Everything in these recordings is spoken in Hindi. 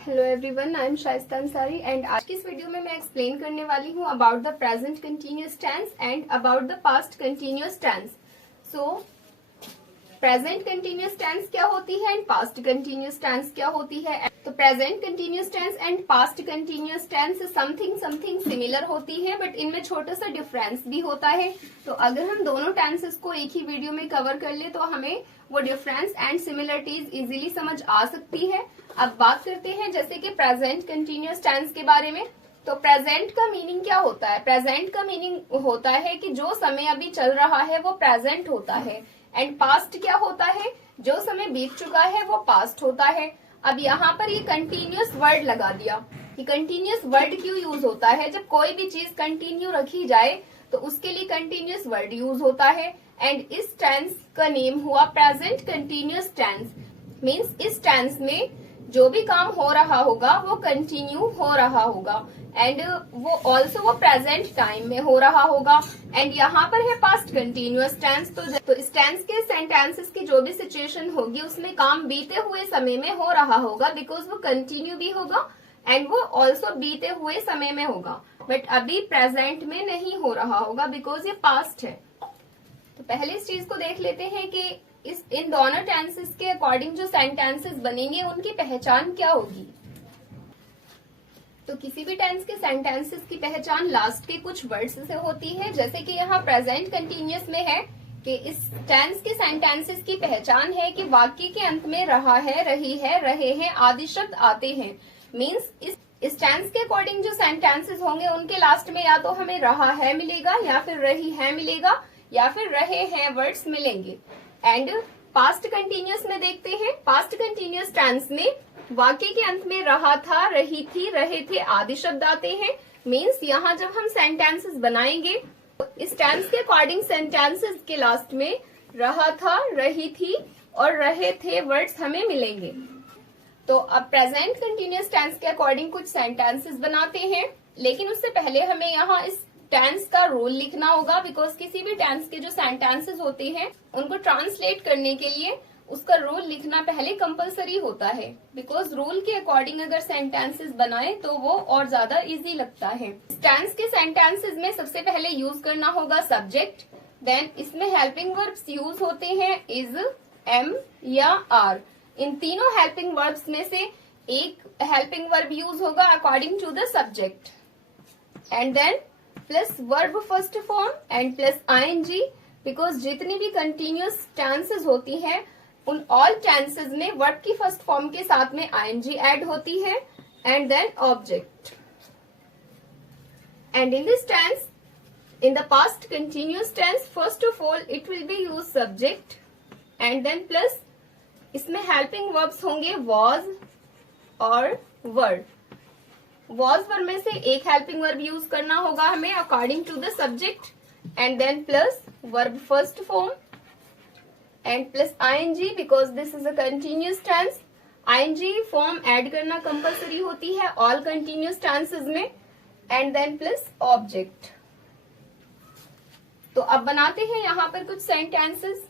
Hello everyone, I am Shaista Ansari and आज की इस वीडियो में मैं एक्सप्लेन करने वाली हूँ about the present continuous tense and about the past continuous tense. So present continuous tense क्या होती है एंड पास्ट कंटिन्यूअस टेंस क्या होती है। तो present continuous tense and past continuous tense something similar होती है, बट इनमें छोटा सा डिफरेंस भी होता है। तो अगर हम दोनों टेंसेस को एक ही वीडियो में कवर कर ले तो हमें वो डिफरेंस एंड सिमिलरिटीज इजीली समझ आ सकती है। अब बात करते हैं जैसे कि प्रेजेंट कंटिन्यूअस टेंस के बारे में। तो प्रेजेंट का मीनिंग क्या होता है? प्रेजेंट का मीनिंग होता है कि जो समय अभी चल रहा है वो प्रेजेंट होता है। एंड पास्ट क्या होता है? जो समय बीत चुका है वो पास्ट होता है। अब यहाँ पर ये कंटिन्यूअस वर्ड लगा दिया कि कंटिन्यूअस वर्ड क्यों यूज होता है? जब कोई भी चीज कंटिन्यू रखी जाए तो उसके लिए कंटिन्यूअस वर्ड यूज होता है। एंड इस टेंस का नेम हुआ प्रेजेंट कंटिन्यूअस टेंस। मीन्स इस टेंस में जो भी काम हो रहा होगा वो कंटिन्यू हो रहा होगा एंड वो ऑल्सो वो प्रेजेंट टाइम में हो रहा होगा। एंड यहाँ पर है पास्ट कंटिन्यूअस टेंस। तो इस टेंस के सेंटेंसेस की जो भी सिचुएशन होगी उसमें काम बीते हुए समय में हो रहा होगा, बिकॉज वो कंटिन्यू भी होगा एंड वो ऑल्सो बीते हुए समय में होगा, बट अभी प्रेजेंट में नहीं हो रहा होगा बिकॉज ये पास्ट है। तो पहले इस चीज को देख लेते हैं कि इन दोनों टेंसेस के अकॉर्डिंग जो सेंटेंसेस बनेंगे उनकी पहचान क्या होगी। तो किसी भी टेंस के सेंटेंसेस की पहचान लास्ट के कुछ वर्ड्स से होती है। जैसे कि यहाँ प्रेजेंट कंटिन्यूअस में है कि इस टेंस के सेंटेंसेस की पहचान है कि वाक्य के अंत में रहा है, रही है, रहे हैं आदि शब्द आते हैं। मीन्स इस टेंस के अकॉर्डिंग जो सेंटेंसेस होंगे उनके लास्ट में या तो हमें रहा है मिलेगा, या फिर रही है मिलेगा, या फिर रहे हैं वर्ड्स मिलेंगे। एंड पास्ट कंटिन्यूअस में देखते हैं, पास्ट कंटिन्यूअस टेंस में वाक्य के अंत में रहा था, रही थी, रहे थे आदि शब्द आते हैं। मीन्स यहाँ जब हम सेंटेंसेस बनाएंगे तो इस टेंस के अकॉर्डिंग सेंटेंसेस के लास्ट में रहा था, रही थी और रहे थे वर्ड्स हमें मिलेंगे। तो अब प्रेजेंट कंटिन्यूअस टेंस के अकॉर्डिंग कुछ सेंटेंसेस बनाते हैं, लेकिन उससे पहले हमें यहाँ इस टेंस का रूल लिखना होगा, बिकॉज किसी भी टेंस के जो सेंटेंसेस होते हैं उनको ट्रांसलेट करने के लिए उसका रूल लिखना पहले कंपलसरी होता है। बिकॉज रूल के अकॉर्डिंग अगर सेंटेंसेस बनाए तो वो और ज्यादा इजी लगता है। टेंस के सेंटेंसेस में सबसे पहले यूज करना होगा सब्जेक्ट, देन इसमें हेल्पिंग वर्ब्स यूज होते हैं इज, एम या आर। इन तीनों हेल्पिंग वर्ब्स में से एक हेल्पिंग वर्ब यूज होगा according to the subject, and then plus verb first form and plus ING. Because जितनी भी कंटिन्यूअस टेंसेस होती हैं उन ऑल टेंसेस में वर्ब की फर्स्ट फॉर्म के साथ में आईएनजी ऐड होती है, and then object. And in this tense, in the past continuous tense, first of all it will be use subject and then plus इसमें हेल्पिंग वर्ब्स होंगे वॉज और वर्ड। वॉज वर्ब में से एक हेल्पिंग वर्ब यूज करना होगा हमें according to the subject, and then plus verb first form and plus ING, because this is a continuous tense. ING form add करना कंपलसरी होती है ऑल कंटिन्यूअस टेंसेस में, एंड देन प्लस ऑब्जेक्ट। तो अब बनाते हैं यहाँ पर कुछ सेंटेंसेस।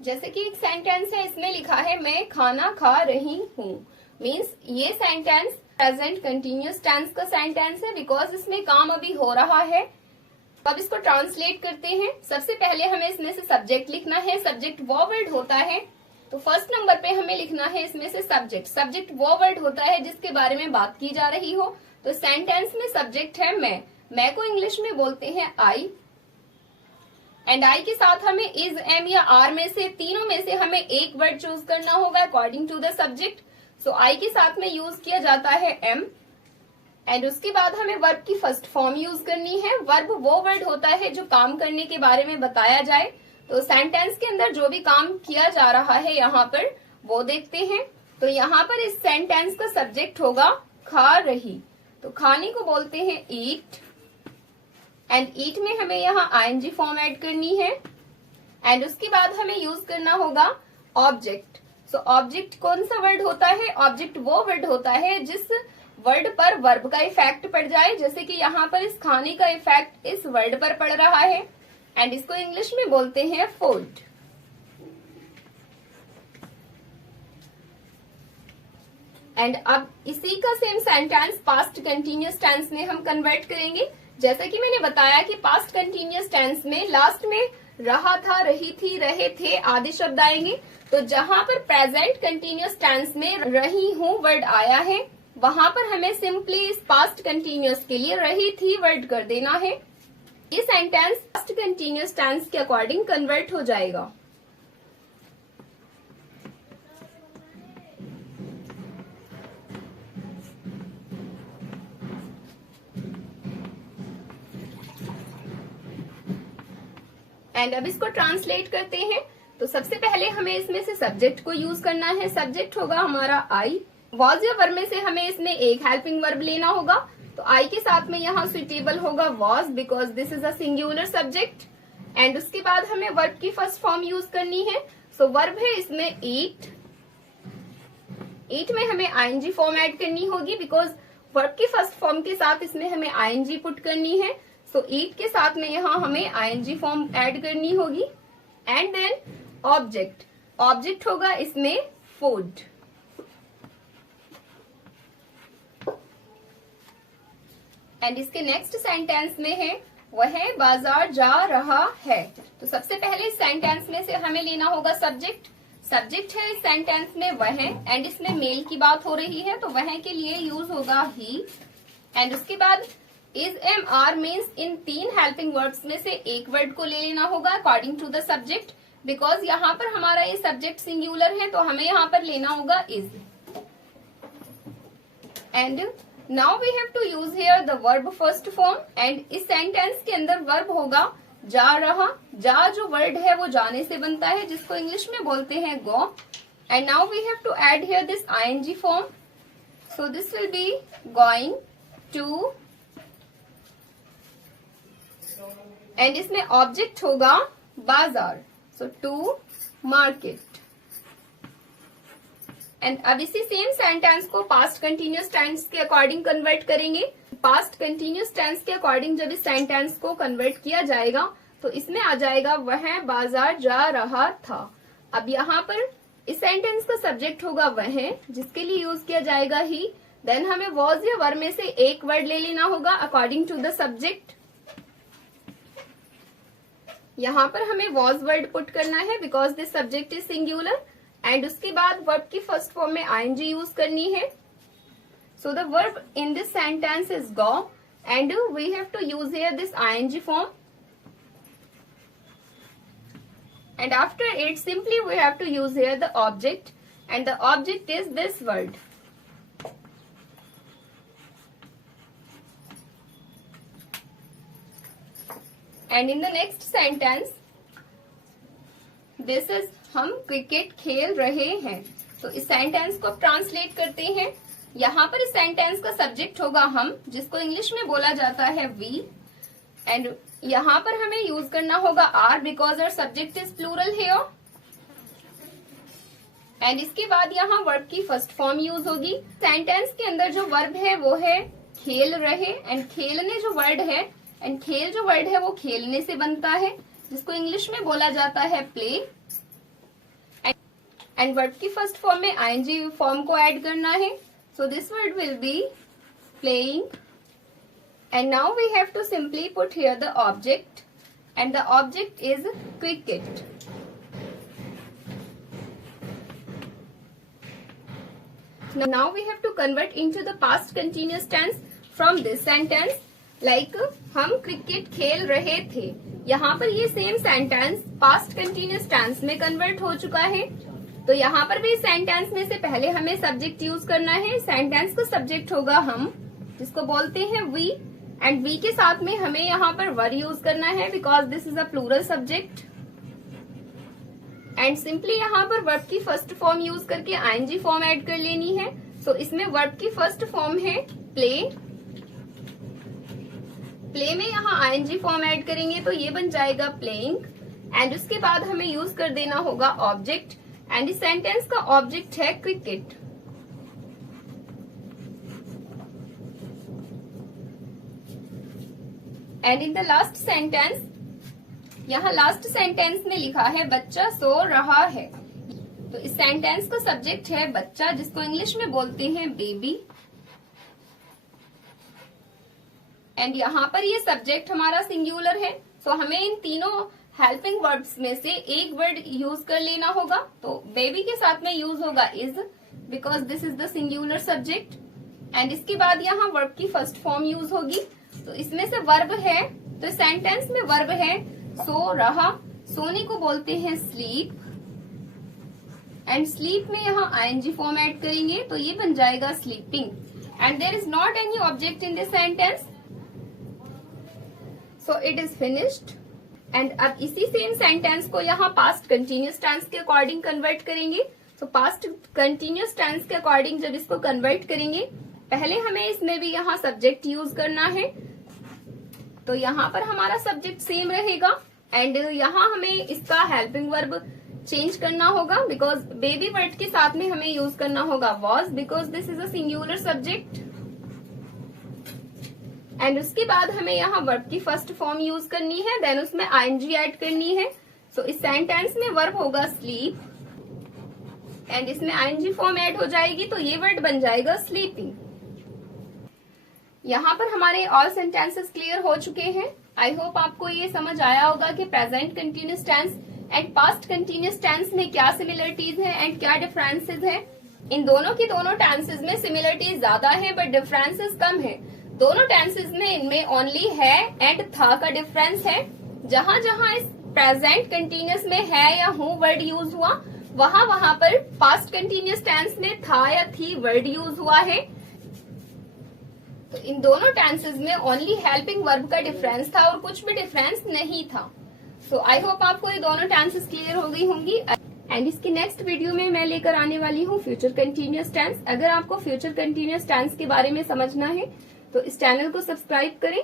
जैसे कि एक सेंटेंस है, इसमें लिखा है मैं खाना खा रही हूँ। मीन्स ये सेंटेंस प्रेजेंट कंटिन्यूअस टेंस का सेंटेंस है, बिकॉज इसमें काम अभी हो रहा है। अब इसको ट्रांसलेट करते हैं। सबसे पहले हमें इसमें से सब्जेक्ट लिखना है। सब्जेक्ट वो वर्ड होता है, तो फर्स्ट नंबर पे हमें लिखना है इसमें से सब्जेक्ट। सब्जेक्ट वो वर्ड होता है जिसके बारे में बात की जा रही हो। तो सेंटेंस में सब्जेक्ट है मैं को इंग्लिश में बोलते हैं आई, एंड आई के साथ हमें इज, एम या आर में से तीनों में से हमें एक वर्ड चूज करना होगा अकॉर्डिंग टू द सब्जेक्ट। सो आई के साथ में यूज किया जाता है एम, एंड उसके बाद हमें वर्ब की फर्स्ट फॉर्म यूज करनी है। वर्ब वो वर्ड होता है जो काम करने के बारे में बताया जाए। तो सेंटेंस के अंदर जो भी काम किया जा रहा है यहाँ पर वो देखते हैं। तो यहाँ पर इस सेंटेंस का सब्जेक्ट होगा खा रही, तो खाने को बोलते हैं ईट, एंड ईट में हमें यहाँ आईएनजी फॉर्म ऐड करनी है, एंड उसके बाद हमें यूज करना होगा ऑब्जेक्ट। सो ऑब्जेक्ट कौन सा वर्ड होता है? ऑब्जेक्ट वो वर्ड होता है जिस वर्ड पर वर्ब का इफेक्ट पड़ जाए, जैसे कि यहाँ पर इस खाने का इफेक्ट इस वर्ड पर पड़ रहा है, एंड इसको इंग्लिश में बोलते हैं फूड। एंड अब इसी का same sentence past continuous tense में हम कन्वर्ट करेंगे। जैसा कि मैंने बताया कि पास्ट कंटिन्यूअस टेंस में लास्ट में रहा था, रही थी, रहे थे आदि शब्द आएंगे। तो जहां पर प्रेजेंट कंटिन्यूअस टेंस में रही हूं वर्ड आया है, वहां पर हमें सिंपली इस पास्ट कंटिन्यूअस के लिए रही थी वर्ड कर देना है। ये सेंटेंस पास्ट कंटिन्यूअस टेंस के अकॉर्डिंग कन्वर्ट हो जाएगा। एंड अब इसको ट्रांसलेट करते हैं। तो सबसे पहले हमें इसमें से सब्जेक्ट को यूज करना है। सब्जेक्ट होगा हमारा आई। वॉज या वर्ब में से हमें इसमें एक हेल्पिंग वर्ब लेना होगा। तो आई के साथ में यहाँ सुइटेबल होगा was, because this is a singular subject. And उसके बाद हमें वर्ब की फर्स्ट फॉर्म यूज करनी है। सो वर्ब है इसमें ईट। ईट में हमें आईएनजी फॉर्म ऐड करनी होगी, बिकॉज वर्ब की फर्स्ट फॉर्म के साथ इसमें हमें आईएनजी पुट करनी है। सो ईट के साथ में यहाँ हमें आईएनजी फॉर्म ऐड करनी होगी। And then object. ऑब्जेक्ट होगा इसमें फूड। एंड इसके नेक्स्ट सेंटेंस में है वह है बाजार जा रहा है। तो सबसे पहले इस सेंटेंस में से हमें लेना होगा सब्जेक्ट। सब्जेक्ट है इस सेंटेंस में वह, एंड इसमें मेल की बात हो रही है, तो वह के लिए यूज होगा ही। एंड उसके बाद इज एम आर मीन्स इन 3 हेल्पिंग वर्ड्स में से एक वर्ड को ले लेना होगा according to the subject, because यहाँ पर हमारा ये सब्जेक्ट सिंगुलर है, तो हमें यहाँ पर लेना होगा is. And now we have to use here the verb first form. And इस सेंटेंस के अंदर वर्ब होगा जा रहा। जा जो वर्ड है वो जाने से बनता है, जिसको इंग्लिश में बोलते हैं go. And now we have to add here this ING form. So this will be going to. And इसमें ऑब्जेक्ट होगा बाजार, सो टू मार्केट। एंड अब इसी सेम सेंटेंस को पास्ट कंटिन्यूअस टेंस के अकॉर्डिंग कन्वर्ट करेंगे। पास्ट कंटिन्यूअस टेंस के अकॉर्डिंग जब इस सेंटेंस को कन्वर्ट किया जाएगा तो इसमें आ जाएगा वह बाजार जा रहा था। अब यहाँ पर इस सेंटेंस का सब्जेक्ट होगा वह, जिसके लिए यूज किया जाएगा ही। देन हमें वॉज या वर में से एक वर्ड ले लेना होगा अकॉर्डिंग टू द सब्जेक्ट। यहाँ पर हमें वॉज वर्ड पुट करना है, because this subject is singular. And उसके बाद वर्ब की फर्स्ट फॉर्म में आईएनजी यूज करनी है। So the verb in this sentence is go, and we have to use here this ING form. And after it simply we have to use here the object, and the object is this word. And in the next sentence this is हम क्रिकेट खेल रहे हैं। तो इस सेंटेंस को ट्रांसलेट करते हैं। यहाँ पर इस सेंटेंस का सब्जेक्ट होगा हम, जिसको इंग्लिश में बोला जाता है वी। एंड यहाँ पर हमें यूज करना होगा are, because our subject is plural here. And इसके बाद यहाँ वर्ब की फर्स्ट फॉर्म यूज होगी। सेंटेंस के अंदर जो वर्ब है वो है खेल रहे। एंड खेलने जो वर्ड है, एंड खेल जो वर्ड है वो खेलने से बनता है, जिसको इंग्लिश में बोला जाता है प्ले। एंड वर्ब की फर्स्ट फॉर्म में आईएनजी फॉर्म को ऐड करना है। So this word will be playing. And now we have to simply put here the object, and the object is cricket. Now we have to convert into the past continuous tense from this sentence. Like हम क्रिकेट खेल रहे थे। यहाँ पर ये same sentence past continuous tense में कन्वर्ट हो चुका है। तो यहाँ पर भी सेंटेंस में से पहले हमें सब्जेक्ट यूज करना है। सेंटेंस का सब्जेक्ट होगा हम, जिसको बोलते हैं वी। एंड वी के साथ में हमें यहाँ पर वर यूज करना है, because this is a plural subject. And simply यहाँ पर वर्ब की फर्स्ट फॉर्म यूज करके आईएनजी फॉर्म ऐड कर लेनी है। सो इसमें वर्ब की फर्स्ट फॉर्म है प्ले। प्ले में यहाँ आईएनजी फॉर्म ऐड करेंगे तो ये बन जाएगा प्लेइंग। एंड उसके बाद हमें यूज कर देना होगा ऑब्जेक्ट। एंड इस सेंटेंस का ऑब्जेक्ट है cricket. And in the last sentence, यहाँ लास्ट सेंटेंस में लिखा है बच्चा सो रहा है। तो इस सेंटेंस का सब्जेक्ट है बच्चा, जिसको इंग्लिश में बोलते हैं बेबी। एंड यहाँ पर ये सब्जेक्ट हमारा सिंगुलर है, सो हमें इन तीनों हेल्पिंग वर्ब्स में से एक वर्ड यूज कर लेना होगा। तो बेबी के साथ में यूज होगा is, because this is the singular subject. And इसके बाद यहाँ वर्ब की फर्स्ट फॉर्म यूज होगी। तो इसमें से वर्ब है, तो सेंटेंस में वर्ब है सो रहा, सोने को बोलते हैं स्लीप। एंड स्लीप में यहाँ आईएनजी फॉर्म ऐड करेंगे तो ये बन जाएगा sleeping. And there is not any object in this sentence, so it is finished. And अब इसी सेम सेंटेंस को यहाँ पास्ट कंटिन्यूस टेंस के अकॉर्डिंग कन्वर्ट करेंगे। तो पास्ट कंटिन्यूस टेंस के अकॉर्डिंग जब इसको कन्वर्ट करेंगे, पहले हमें इसमें भी यहाँ सब्जेक्ट यूज करना है। तो यहाँ पर हमारा सब्जेक्ट सेम रहेगा एंड यहाँ हमें इसका हेल्पिंग वर्ब चेंज करना होगा, बिकॉज बेबी वर्ड के साथ में हमें यूज करना होगा was, because this is a singular subject. And उसके बाद हमें यहाँ वर्ब की फर्स्ट फॉर्म यूज करनी है, देन उसमें आईएनजी ऐड करनी है। सो इस सेंटेंस में वर्ब होगा स्लीप एंड इसमें आईएनजी फॉर्म ऐड हो जाएगी, तो ये वर्ड बन जाएगा स्लीपिंग। यहाँ पर हमारे ऑल सेंटेंसेस क्लियर हो चुके हैं। आई होप आपको ये समझ आया होगा कि present continuous tense and past continuous tense में क्या सिमिलरिटीज है एंड क्या डिफरेंसेस है। इन दोनों की दोनों टेंसेस में सिमिलरिटीज ज्यादा है बट डिफरेंसेस कम है। दोनों टेंसेस में इनमें ओनली है एंड था का डिफरेंस है। जहां जहां इस प्रेजेंट कंटिन्यूस में है या हूं वर्ड यूज हुआ, वहां वहां पर पास्ट कंटिन्यूस टेंस में था या थी वर्ड यूज हुआ है। तो इन दोनों टेंसेस में ओनली हेल्पिंग वर्ब का डिफरेंस था और कुछ भी डिफरेंस नहीं था। सो आई होप आपको ये दोनों टेंसेस क्लियर हो गई होंगी। एंड इसकी नेक्स्ट वीडियो में मैं लेकर आने वाली हूँ फ्यूचर कंटिन्यूअस टेंस। अगर आपको फ्यूचर कंटिन्यूअस टेंस के बारे में समझना है तो इस चैनल को सब्सक्राइब करें